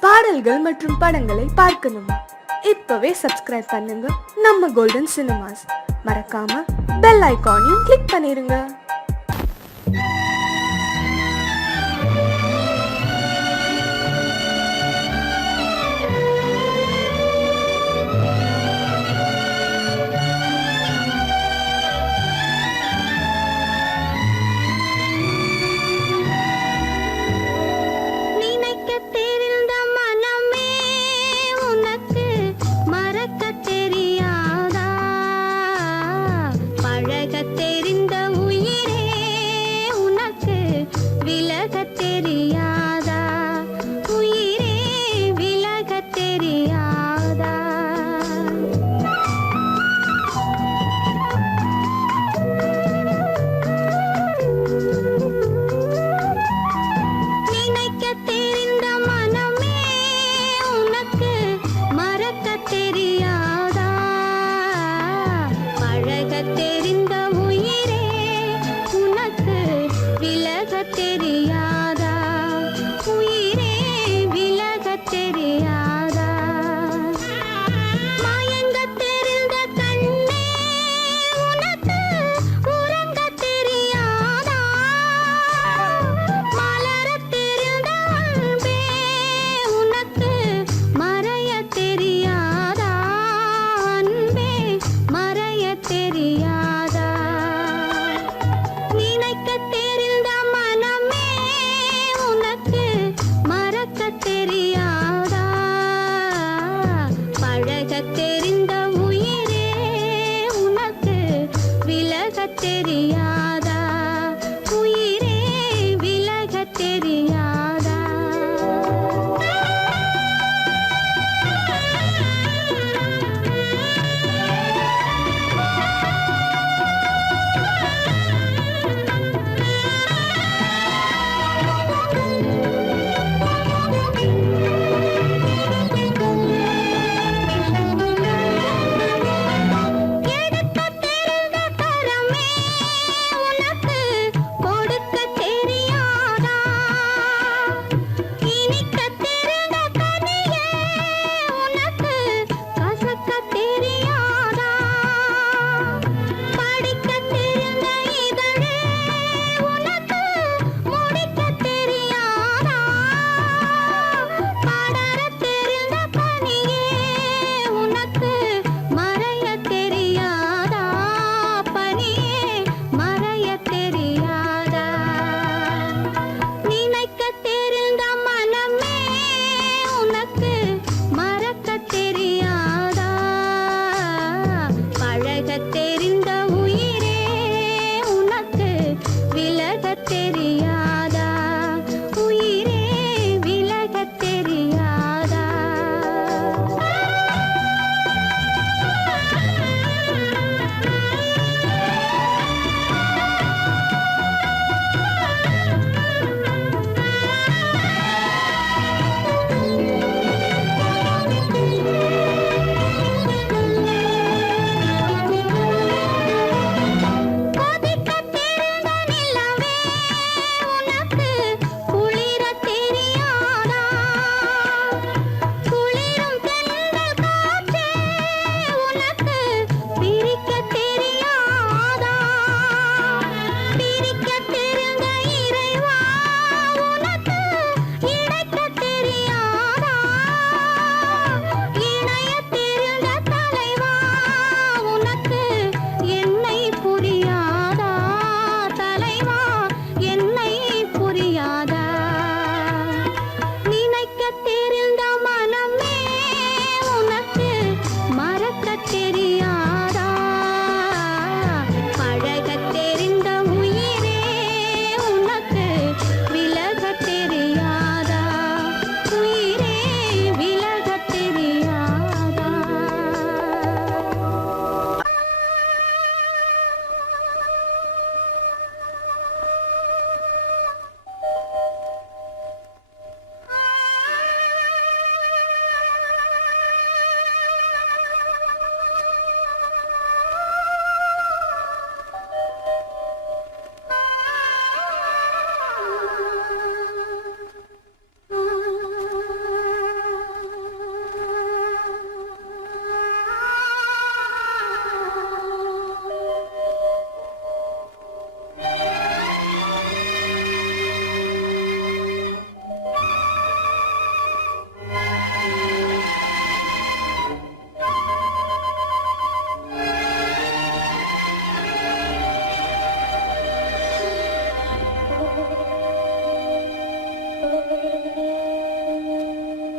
பாடல்கள் மற்றும் படங்களை பார்க்கணுமா? இப்பவே சப்ஸ்கிரைப் பண்ணுங்க நம்ம கோல்டன் சினிமாஸ். மறக்காம பெல் ஐகானையும் கிளிக் பண்ணிருங்க.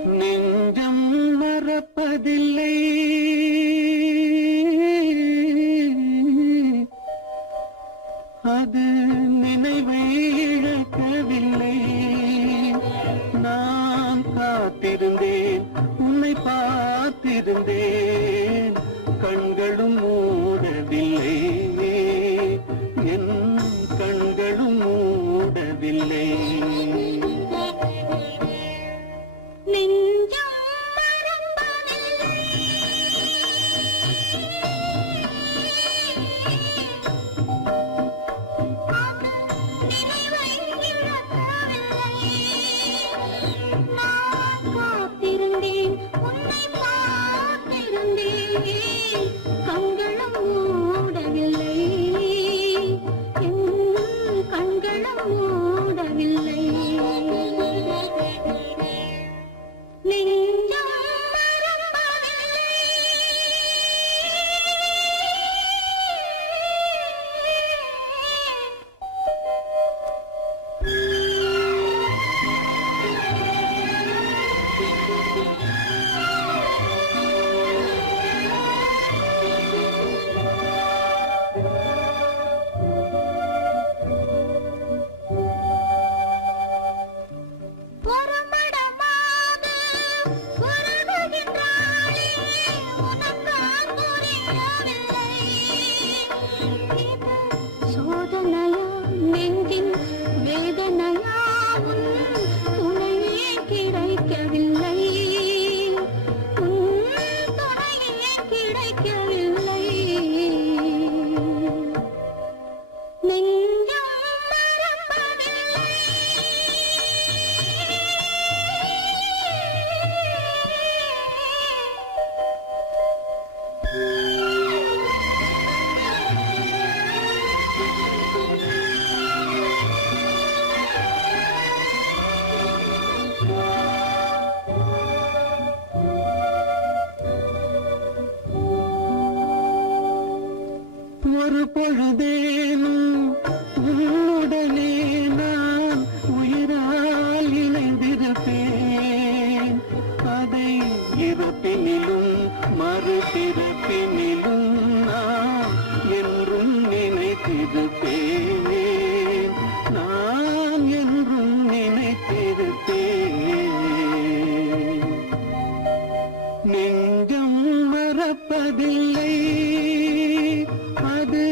நெஞ்சம் மறப்பதில்லை, அது நினைவை இழக்கவில்லை. நான் காத்திருந்தேன், உன்னை பார்த்திருந்தேன், கண்களும் மூடவில்லை, என் கண்களும் மூடவில்லை. ஒரு பொழுதேனும் உன்னுடனே நான் உயிரால் இணைந்திருப்பேன். அதை இறப்பினிலும் மறுபிறப்பினிலும் நான் என்றும் நினைத்திருப்பேன், நான் என்றும் நினைத்திருப்பேன். நெஞ்சம் மறப்பதில்லை, அது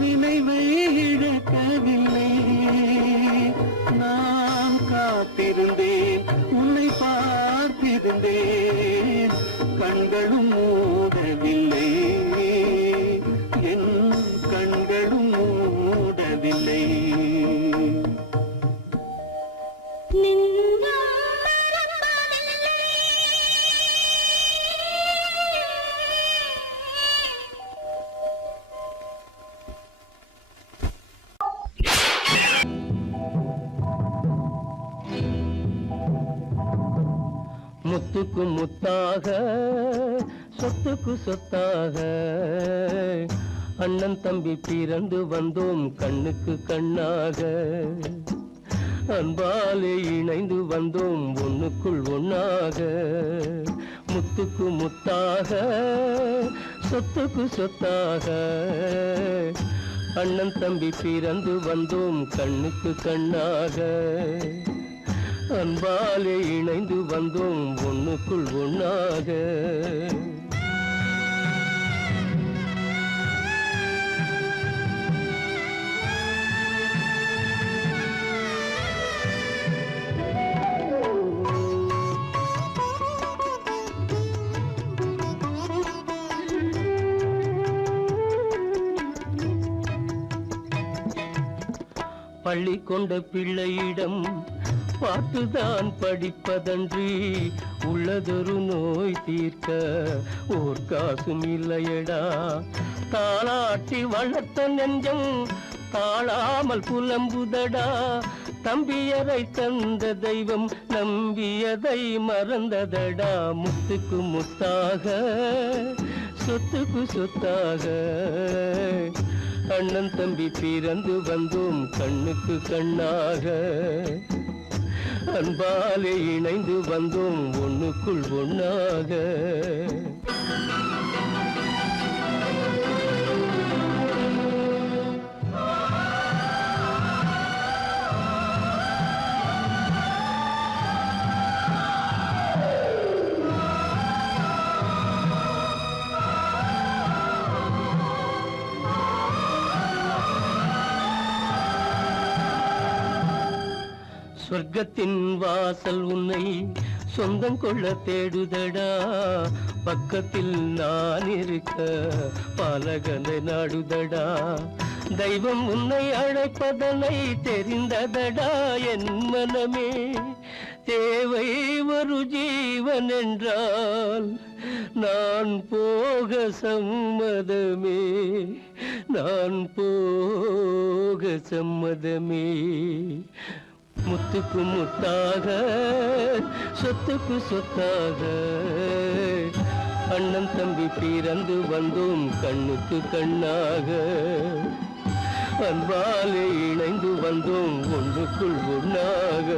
நினைவை இழக்கவில்லை. நான் காத்திருந்தேன், உன்னை பார்த்திருந்தேன், கண்களும் மூடவில்லை, என் கண்களும் மூடவில்லை. முத்துக்கு முத்தாக, சொத்துக்கு சொத்தாக, அண்ணன் தம்பி பிறந்து வந்தோம் கண்ணுக்கு கண்ணாக. அன்பாலே இணைந்து வந்தோம் ஒண்ணுக்குள் ஒண்ணாக. முத்துக்கு முத்தாக, சொத்துக்கு சொத்தாக, அண்ணன் தம்பி பிறந்து வந்தோம் கண்ணுக்கு கண்ணாக. அன்பாலே இணைந்து வந்தோம் ஒண்ணுக்குள் ஒண்ணாக. பள்ளி கொண்ட பிள்ளையிடம் பார்த்துதான் படிப்பதன்றி உள்ளதொரு நோய் தீர்க்க ஓர் காசும் இல்லையடா. தாளாட்டி வளர்த்த நெஞ்சம் தாழாமல் புலம்புதடா. தம்பியரை தந்த தெய்வம் நம்பியதை மறந்ததடா. முத்துக்கு முத்தாக, சொத்துக்கு சொத்தாக, அண்ணன் தம்பி பிறந்து வந்தோம் கண்ணுக்கு கண்ணாக. அன்பாலே இணைந்து வந்தோம் ஒண்ணுக்குள் ஒண்ணாக. சொர்க்கத்தின் வாசல் உன்னை சொந்தம் கொள்ள தேடுதடா, பக்கத்தில் நான் இருக்க பாலகனை நாடுதடா. தெய்வம் உன்னை அழைப்பதனை தெரிந்ததடா என் மனமே. தேவை ஒரு ஜீவன் என்றால் நான் போக சம்மதமே, நான் போக சம்மதமே. முத்துக்கு முத்தாக சொத்துக்கு சொத்தாக அண்ணன் தம்பி பிறந்து வந்தோம் கண்ணுக்கு கண்ணாக. அன்பாலே இணைந்து வந்தோம் ஒன்றுக்குள் ஒண்ணாக.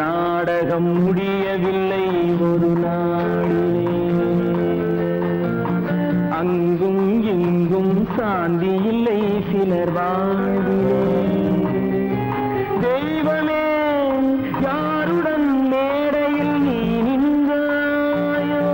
நாடகம் முடியவில்லை ஒரு நாளிலே, அங்கும் இங்கும் சாந்தி இல்லை சிலர் வாழ்விலே. தெய்வமே யாருடன் மேடையில் நீ நின்றாயோ,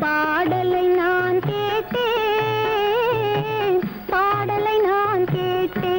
பாடலை நான் கேட்டேன், பாடலை நான் கேட்டேன்.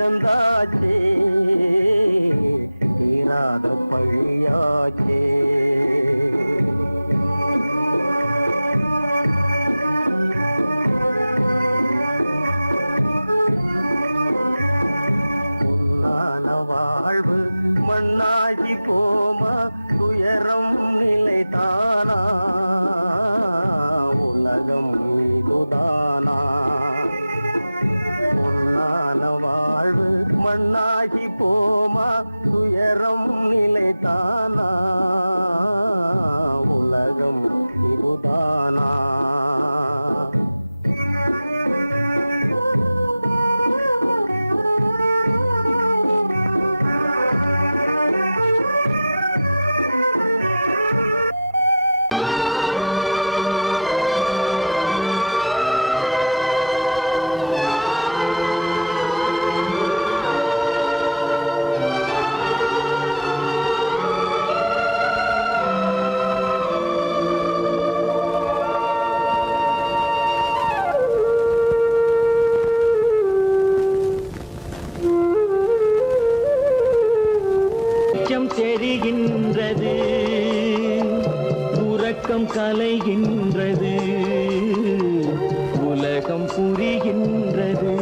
இழந்தாச்சே தீராத பழியாச்சே. வாழ்வு மண்ணாகி போமா துயரம் நிலைதானா உலகம் இதுதானா. பொன்னான வாழ்வு மண்ணாகி போமா துயரம் நிலைதானா உலகம் இதுதானா. தெரிகின்றது உறக்கம் கலைகின்றது உலகம் புரிகின்றது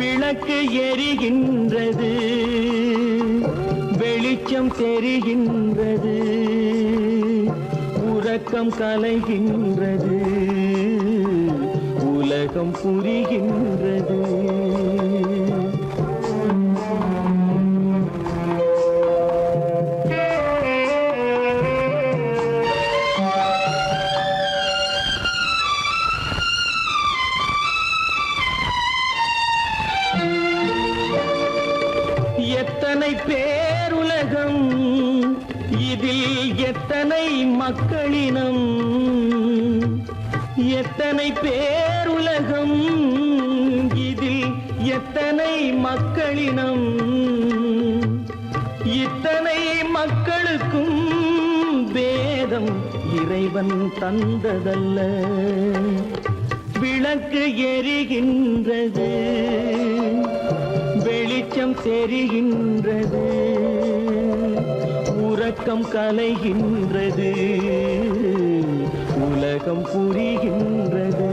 விளக்கு எரிகின்றது வெளிச்சம் தெரிகின்றது உறக்கம் கலைகின்றது உலகம் புரிகின்றது. எத்தனை பேருலகம் இதில் எத்தனை மக்களினம் எத்தனை பேருலகம் இதில் எத்தனை மக்களினம் இத்தனை மக்களுக்கும் வேதம் இறைவன் தந்ததல்ல. விளக்கு எரிகின்றது வெளிச்சம் தெரிகின்றது உறக்கம் கலைகின்றது உலகம் புரிகின்றது.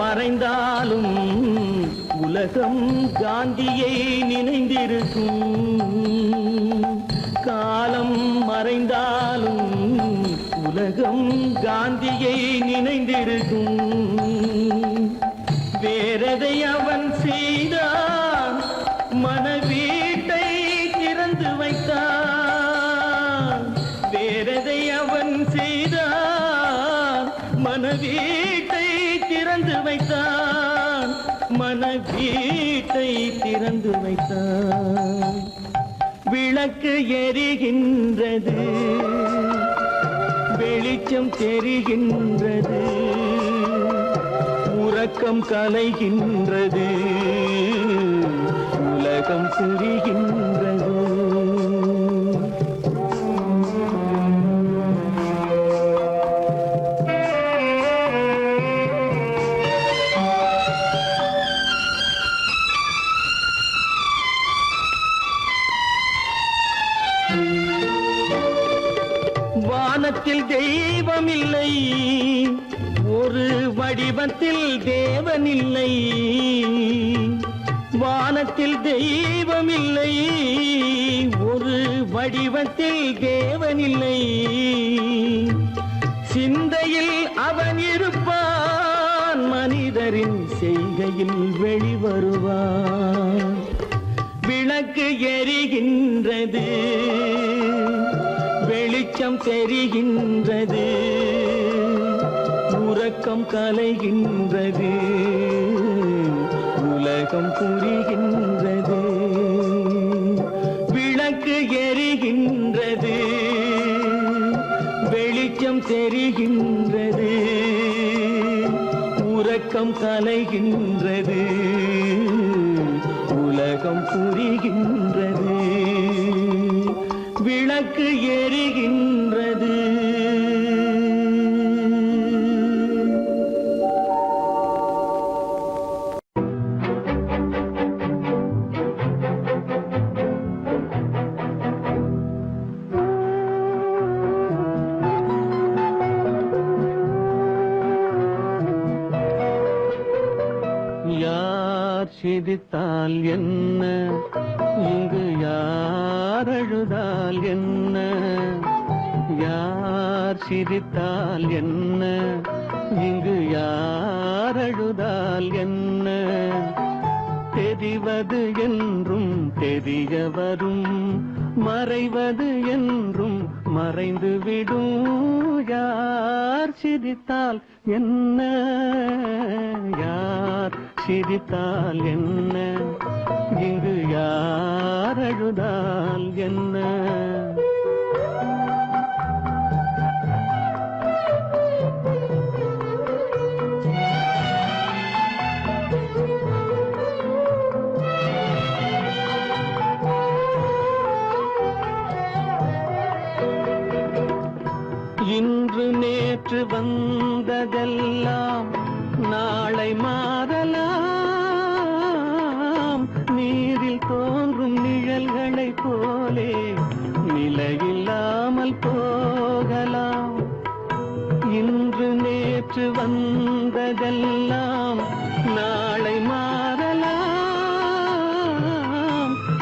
மறைந்தாலும் உலகம் காந்தியை நினைந்திருக்கும். காலம் மறைந்தாலும் உலகம் காந்தியை நினைந்திருக்கும். வேறதை அவன் செய்தான் மனவீட்டை திறந்து வைத்தான். வேறதை அவன் செய்தான் மனவீட்டை திறந்து வைத்தான். மனவீட்டை திறந்து வைத்தான். விளக்கு எரிகின்றது வெளிச்சம் தெரிகின்றது உறக்கம் கலைகின்றது உலகம் புரிகின்றது. வானத்தில் தெய்வம் இல்லை ஒரு வடிவத்தில் தேவன் இல்லை. வானத்தில் தெய்வம் இல்லை ஒரு வடிவத்தில் தேவன் இல்லை. சிந்தையில் அவன் இருப்பான் மனிதரின் செய்கையில் வெளிவருவான். விளக்கு எரிகின்றது வெளிச்சம் தெரிகின்றது உறக்கம் கலைகின்றது உலகம் புரிகின்றது. விளக்கு எரிகின்றது வெளிச்சம் தெரிகின்றது வெட்கம் கலைகின்றது, உலகம் புரிகின்றது, விளக்கு எரிகின்றது. யார் சிரித்தால் என்ன, இங்கு யார் அழுதால் என்ன, யார் சிரித்தால் என்ன, இங்கு யார் அழுதால் என்ன, தெரிவது என்றும் தெரிய வரும், மறைவது என்றும் மறைந்துவிடும். யார் சிரித்தால் என்ன, யார் சிரித்தால் என்ன, இங்கு யார் அழுதால் என்ன. இன்று நேற்று வந்ததெல்லாம் நாளை மாறலாம், நீரில் தோன்றும் நிழல்களைப் போலே நிலையில்லாமல் போகலாம். இன்று நேற்று வந்ததெல்லாம் நாளை மாறலாம்,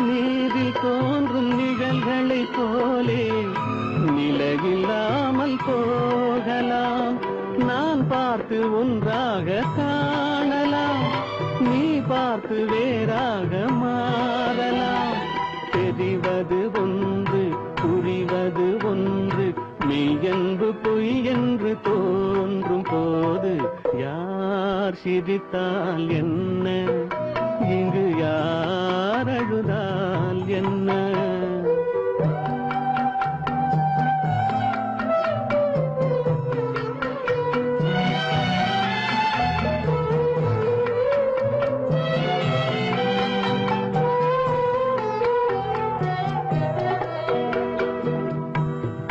நீரில் தோன்றும் நிழல்களைப் போலே நிலையில்லாமல் போகலாம். நான் பார்த்து ஒன்றாக காணலாம், நீ பார்த்து வேறாக மாறலாம். தெரிவது ஒன்று, புரிவது ஒன்று, மெய்யென்பு பொய் என்று தோன்றும் போது யார் சிரித்தால் என்ன, இங்கு யார் அழுதால் என்ன.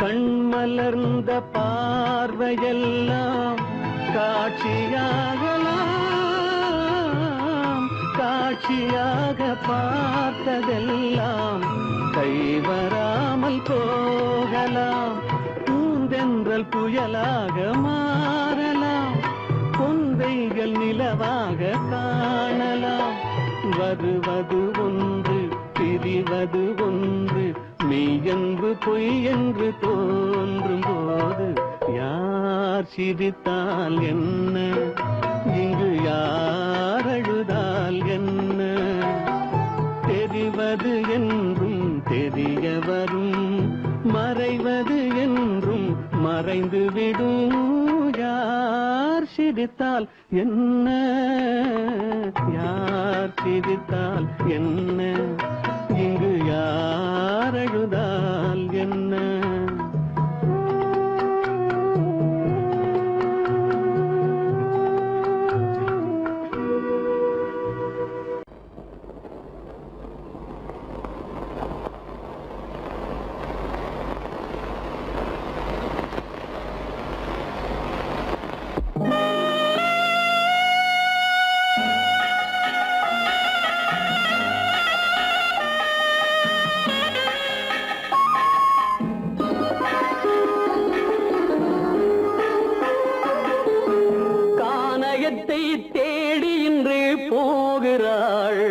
கண்மலர்ந்த பார்வையெல்லாம் காட்சியாகலாம், காட்சியாக பார்த்ததெல்லாம் கைவராமல் போகலாம். பூந்தென்றல் புயலாக மாறலாம், பொந்தைகள் நிலவாக காணலாம். வருவது ஒன்று, பிரிவது ஒன்று, மெய்யென்பு பொய் என்று தோன்றும் போது யார் சிரித்தால் என்ன, இங்கு யார் அழுதால் என்ன. தெரிவது என்றும் தெரிய வரும், மறைவது என்றும் மறைந்துவிடும். யார் சிரித்தால் என்ன, யார் சிரித்தால் என்ன, இங்கு யார் அழுதால் என்ன. தேடி இன்று போகிறாள்,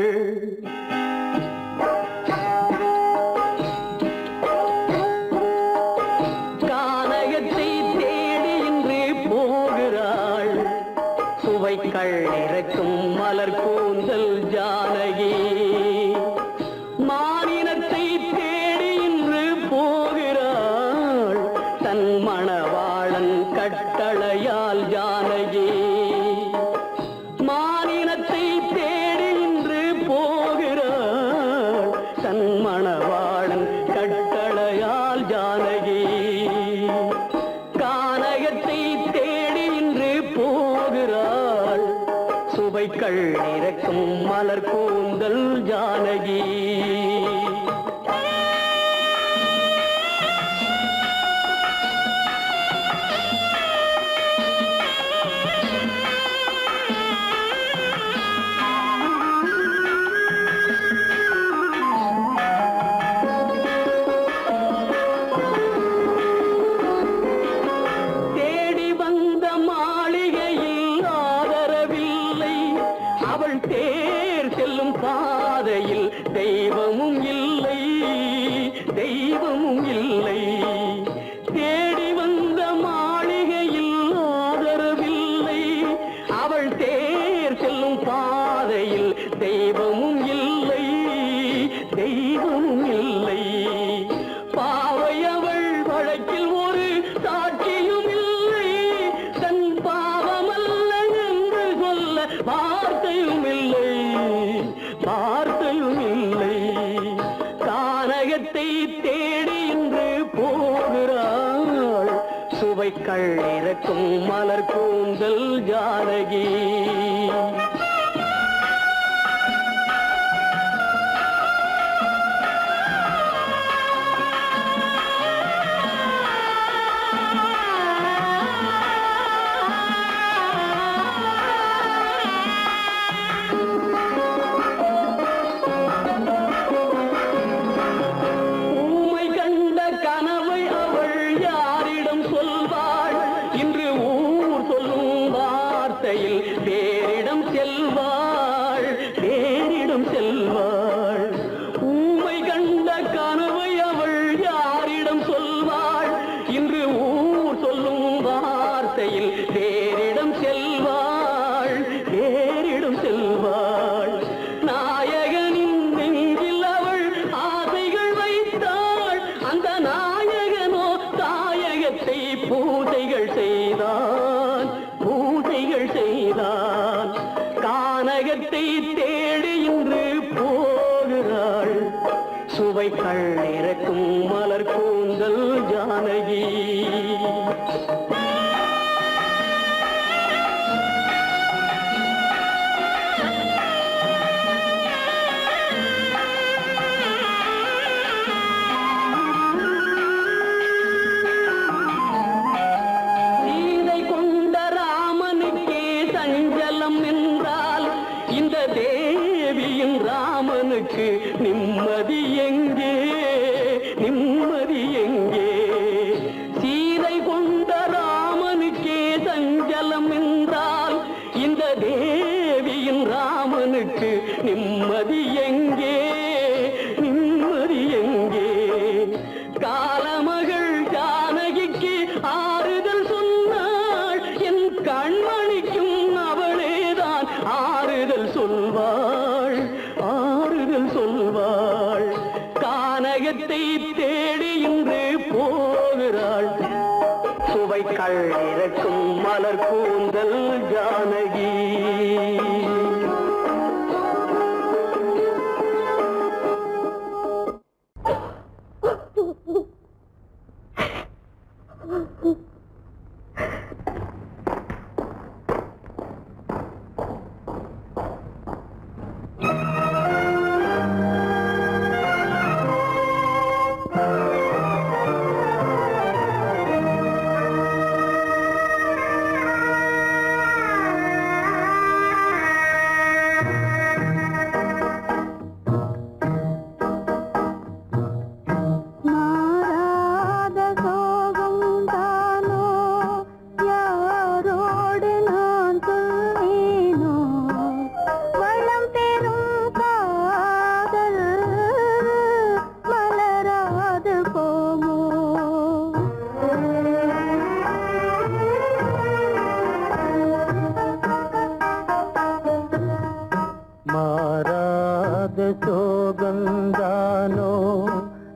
கானகத்தை தேடி இன்று போகிறாள். சுவைக்கள் இறக்கும் மலர் கூந்தல் ஜானகி, மானினத்தை தேடி இன்று போகிறாள். தன் மணவாளன் கட்டளையால் ஜானகி, மானினத்தை தேடி இன்று போகிறாள். தன் மணவாளன் கட்டளையால் ஜானகி, கானகத்தை தேடி இன்று போகிறாள். தெய்வமும் இல்லை. தேடி வந்த மாளிகையில் ஆதரவில்லை. அவள் தேர் செல்லும் பாதையில் தெய்வமும் இல்லை, தெய்வமும் இல்லை. பாவை அவள் வழக்கில் ஒரு சாட்சியும் இல்லை. தன் பாவமல்ல என்று சொல்ல வார்த்தையும் இல்லை, வார்த்தையும் இல்லை. கானகத்தை தேடி இன்று போகிறாள். சுவைக்கள் இறக்கும் மலர் கூந்தல் ஜானகி. வேறிடம் செல்வாள், வேறிடம் செல்வாள். ஊமை கண்ட கனவை அவள் யாரிடம் சொல்வாள்? இன்று ஊர் சொல்லும் வார்த்தையில் வேறிடம் செல்வாள், வேறிடம் செல்வாள். நாயகனின் நெஞ்சில் அவள் ஆசைகள் வைத்தாள். அந்த நாயகனோ தாயகத்தை பூசைகள் செய்தான், பூசைகள் செய்தான். கானகத்தை தேடி இன்று போகிறாள். சுவைக்கள் இறக்கும் மலர் கூந்தல் ஜானகி. இந்த தேவியின் ராமனுக்கு நிம்மதி எங்கே, நிம்மதி எங்கே? சீதை கொண்ட ராமனுக்கே சஞ்சலம் என்றால் இந்த தேவியின் ராமனுக்கு நிம்மதி எங்கே, நிம்மதி எங்கே? காலமகள் ஜானகிக்கு ஆறுதல் சொன்னாள். என் கண்மணிக்கும் அவளேதான் ஆறுதல் சொல்வாள், ஆறுதல் சொல்வாள். கானகத்தை தேடி இன்று போகிறாள். சுவைக்கள் இறக்கும் மலர் கூந்தல் ஜானகி. சோகந்தானோ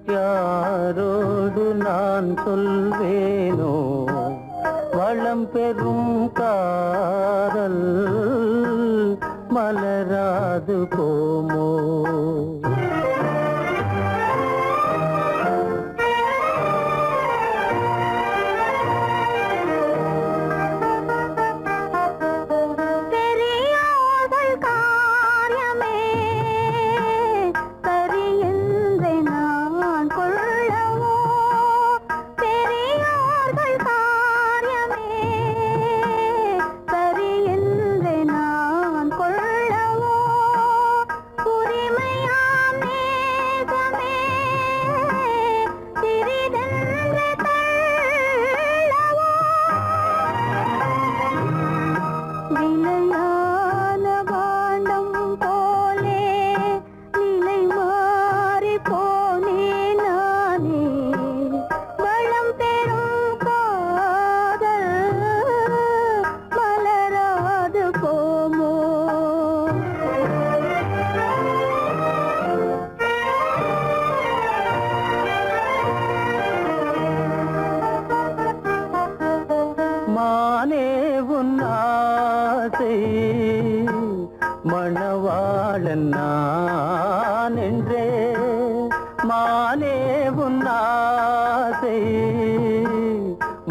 யாரோடு நான் சொல்வேனோ? வளம் பெறும் காதல் மலராது போமோ? மானே உன்னாசை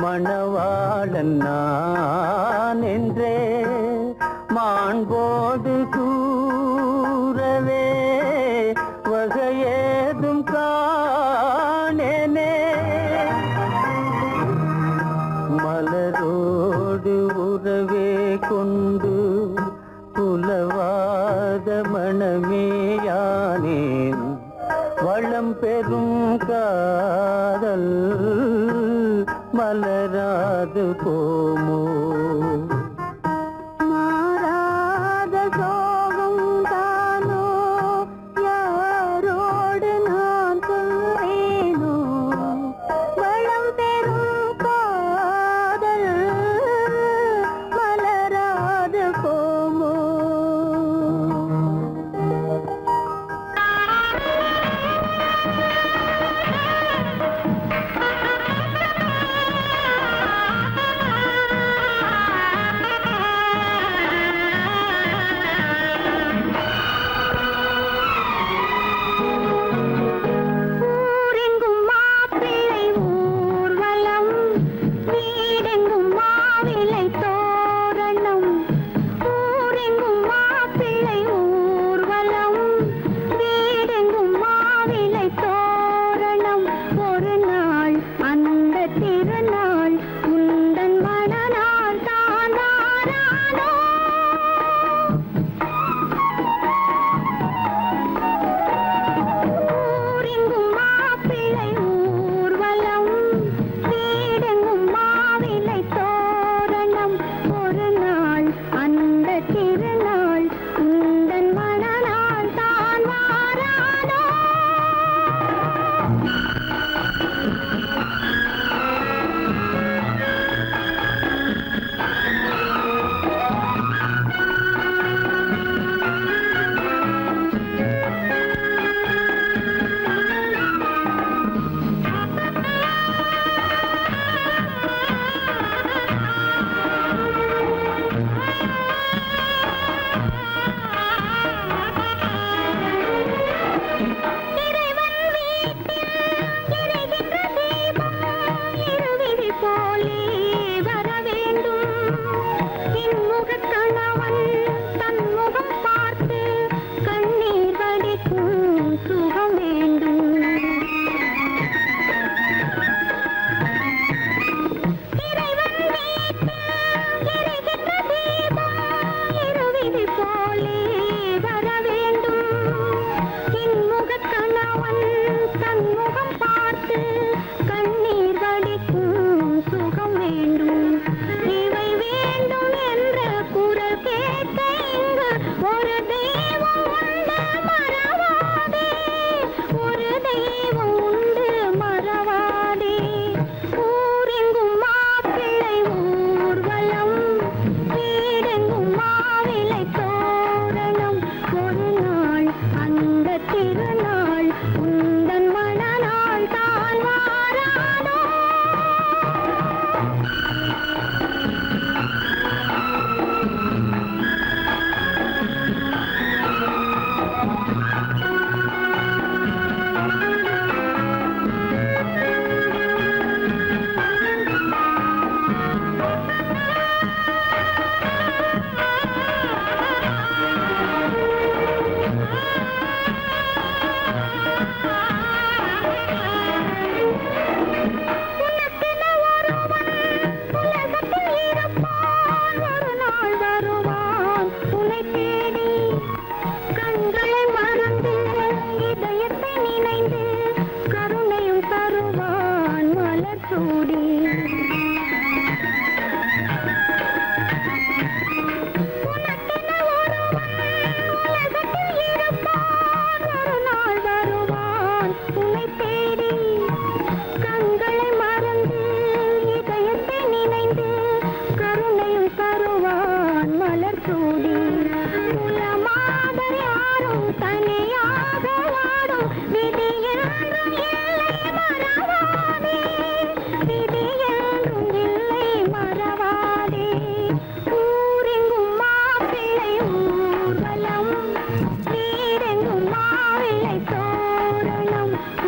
மணவாளன் நான் என்றே மாண்போடு கூறவே வகையேதும் காணேனே மலரோடு உறவே கொண்டு புலவாத மணமேயானேன் வளம் பெறும் காதல் மலராது போமோ மாறாத சோகம் தானோ யாரோடு நான் சொல்வேனோ வளம் பெறும் காதல் மலராது போமோ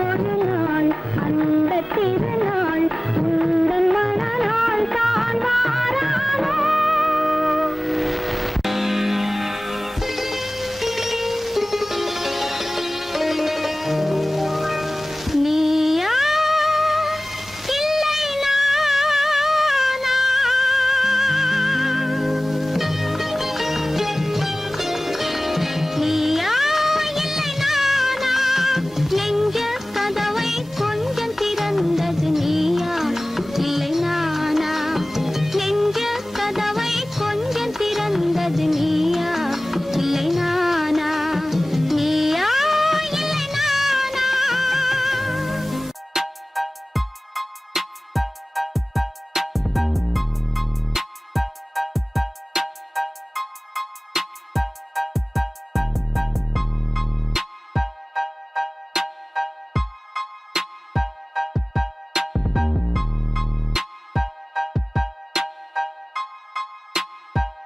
ஒரு நாள் அந்த திருநாள் உந்தன் மனநாள் தான் வாராமோ நீயா இல்லை நானா நீயா இல்லை நானா நெஞ்ச கதவை கொஞ்ச